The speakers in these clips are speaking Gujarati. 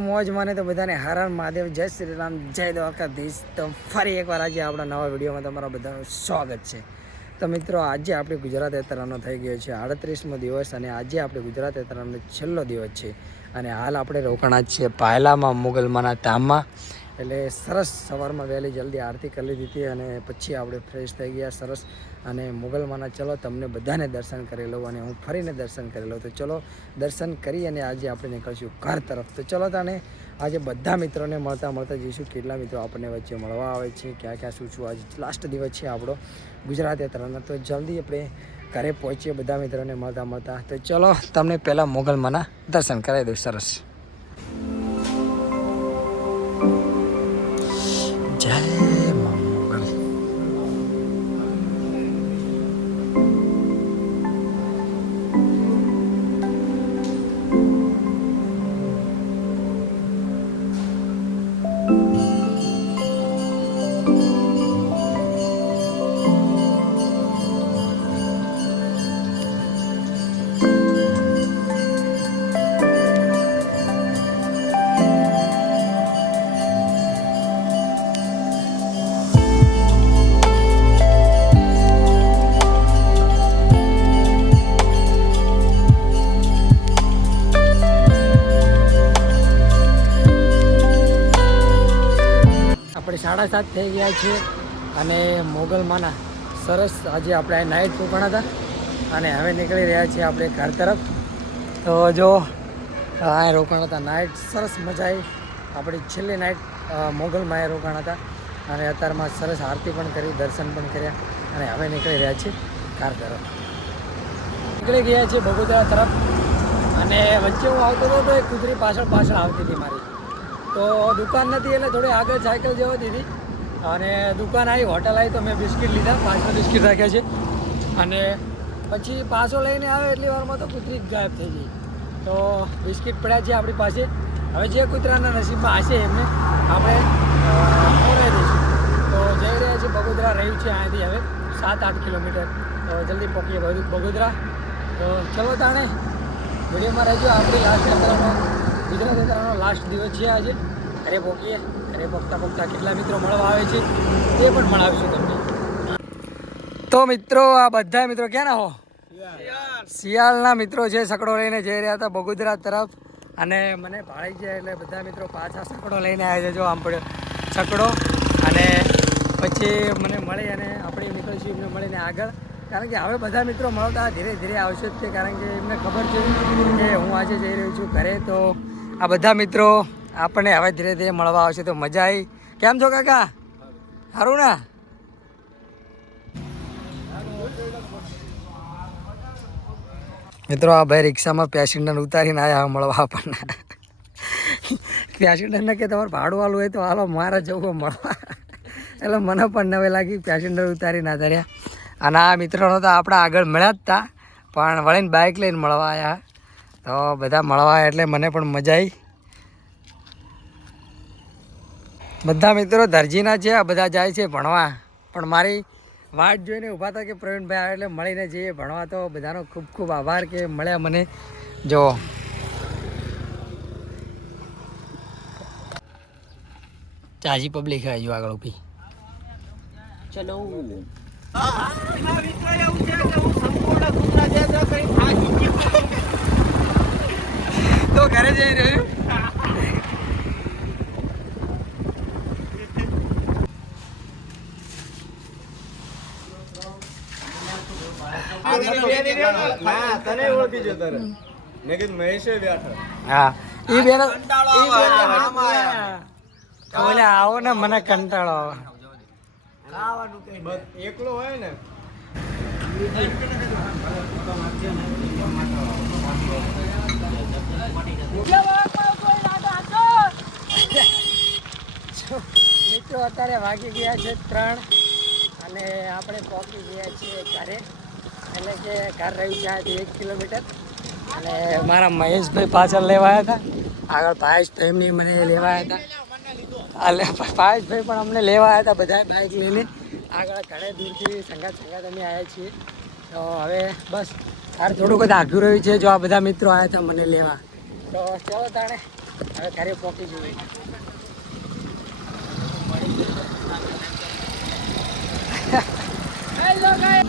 મોજ માને તો બધાને હરણ મહાદેવ, જય શ્રી રામ, જય દ્વારકાધીશ. તો ફરી એકવાર આજે આપણા નવા વિડીયોમાં તમારા બધાનું સ્વાગત છે. તો મિત્રો, આજે આપણે ગુજરાત યાત્રાનો થઈ ગયો છે 38મો દિવસ અને આજે આપણે ગુજરાત યાત્રાનો છેલ્લો દિવસ છે. અને હાલ આપણે રોકાણા છીએ પાયલામાં મુગલમાના ધામમાં. એટલે સરસ સવારમાં વહેલી જલ્દી આરતી કરી લીધી હતી અને પછી આપણે ફ્રેશ થઈ ગયા સરસ. અને મુગલમાના ચલો તમને બધાને દર્શન કરી લઉં અને હું ફરીને દર્શન કરી લઉં. તો ચલો દર્શન કરી અને આજે આપણે નીકળીશું ઘર તરફ. તો ચલો તાને આજે બધા મિત્રોને મળતા જઈશું. કેટલા મિત્રો આપણને વચ્ચે મળવા આવે છે, ક્યાં શું આજે લાસ્ટ દિવસ છે આપણો ગુજરાત યાત્રાનો. તો જલ્દી આપણે ઘરે પહોંચીએ બધા મિત્રોને મળતા. તો ચલો તમને પહેલાં મુગલમાના દર્શન કરાવી દઉં. સરસ. જય મા મોગલ. આપણે 7:30 થઈ ગયા છે અને મોગલમાના સરસ આજે આપણે નાઇટ રોકાણા હતા અને હવે નીકળી રહ્યા છીએ આપણે ઘર તરફ. તો જો અહીં રોકાણા હતા નાઇટ, સરસ મજા આવી. આપણી છેલ્લી નાઇટ મોગલમાએ રોકાણા હતા અને અત્યારમાં સરસ આરતી પણ કરી, દર્શન પણ કર્યા અને હવે નીકળી રહ્યા છીએ ઘર તરફ. નીકળી ગયા છીએ બગોદરા તરફ અને વચ્ચે હું આવતો હતો તો એક કૂતરી પાછળ આવતી હતી મારી. તો દુકાન નથી એટલે થોડી આગળ સાયકલ જેવો દીધી અને દુકાન આવી, હોટલ આવી તો મેં બિસ્કિટ લીધા, 5 બિસ્કિટ રાખ્યા છે. અને પછી પાછો લઈને આવે એટલી વારમાં તો કૂતરી ગાયબ થઈ ગઈ. તો બિસ્કિટ પડ્યા છે આપણી પાસે. હવે જે કૂતરાના નસીબમાં હશે એમને આપણે ખવડાવી દઈશું. તો જઈ રહ્યા છીએ બગોદરા, રહ્યું છે અહીંયાથી હવે 7-8 કિલોમીટર. તો જલ્દી પહોંચીએ બગોદરા. તો ચલો તાણે વિડીયોમાં રહેજો. આપણી લાસ્ટ યાત્રાનો ગુજરાત યાત્રાનો લાસ્ટ દિવસ છે આજે. ઘરે પહોંચીએ. ઘરે પહોંચતા કેટલા મિત્રો મળવા આવે છે તે પણ મળાવીશું તમને. તો મિત્રો, આ બધા મિત્રો ક્યાંના હો? શિયાળના મિત્રો છે. સકડો લઈને જઈ રહ્યા હતા બગોદરા તરફ અને મને ભાળી જાય એટલે બધા મિત્રો પાછા સકડો લઈને આવ્યા છે. જો આમ પડ્યો સકડો અને પછી મને મળી અને આપણે નીકળીશું એમને મળીને આગળ. કારણ કે હવે બધા મિત્રો મળતા ધીરે ધીરે આવશે જ તે, કારણ કે એમને ખબર છે કે હું આજે જઈ રહ્યો છું ઘરે. તો આ બધા મિત્રો આપણને હવે ધીરે ધીરે મળવા આવશે. તો મજા આવી. કેમ છો કાકા? સારું ને? મિત્રો, આ ભાઈ રિક્ષામાં પેસેન્જર ઉતારીને આવ્યા મળવા આપણને. પેસેન્જરને કે તમારે ભાડું વાળું હોય તો હાલો મારે જવું મળવા. એટલે મને પણ નવે લાગી, પેસેન્જર ઉતારીને આવ્યા. અને આ મિત્રોનો તો આપણે આગળ મળ્યા જ હતા પણ વળીને બાઇક લઈને મળવા આવ્યા. તો બધા મળવા આવ્યા એટલે મને પણ મજા આવી. બધા મિત્રો દરજીના છે, આ બધા જાય છે ભણવા. પણ મારી વાટ જોઈને ઊભા હતા કે પ્રવીણભાઈ આવે એટલે મળીને જઈએ ભણવા. તો બધાનો ખૂબ ખૂબ આભાર કે મળ્યા મને. જો ચાજી પબ્લિક આવી આગળ ઊભી. ચલો તો ઘરે જઈ રહ્યું. આવો ને, મને કંટાળો આવે એકલો હોય ને. મિત્રો, અત્યારે વાગી ગયા છે 3 અને આપણે પહોંચી ગયા છીએ ઘરે. એટલે કે ઘર રહ્યું છે 1 કિલોમીટર. અને મારા મહેશભાઈ પાછળ લેવાયા હતા, આગળ ભાવેશભાઈ એમની મને લેવાયા હતા. ભાવેશભાઈ પણ અમને લેવા આવ્યા હતા બધા બાઇક લઈને. આગળ ઘણે દૂરથી સંગાત અમે આવ્યા છીએ. તો હવે બસ થોડુંક જ આઘું રહ્યું છે. જો આ બધા મિત્રો આવ્યા હતા મને લેવા. તો ચાલો તાણે હવે ઘરે પહોંચી જોઈએ. Hello guys.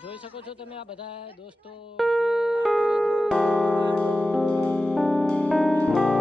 જોઈ શકો છો તમે આ બધા દોસ્તો જે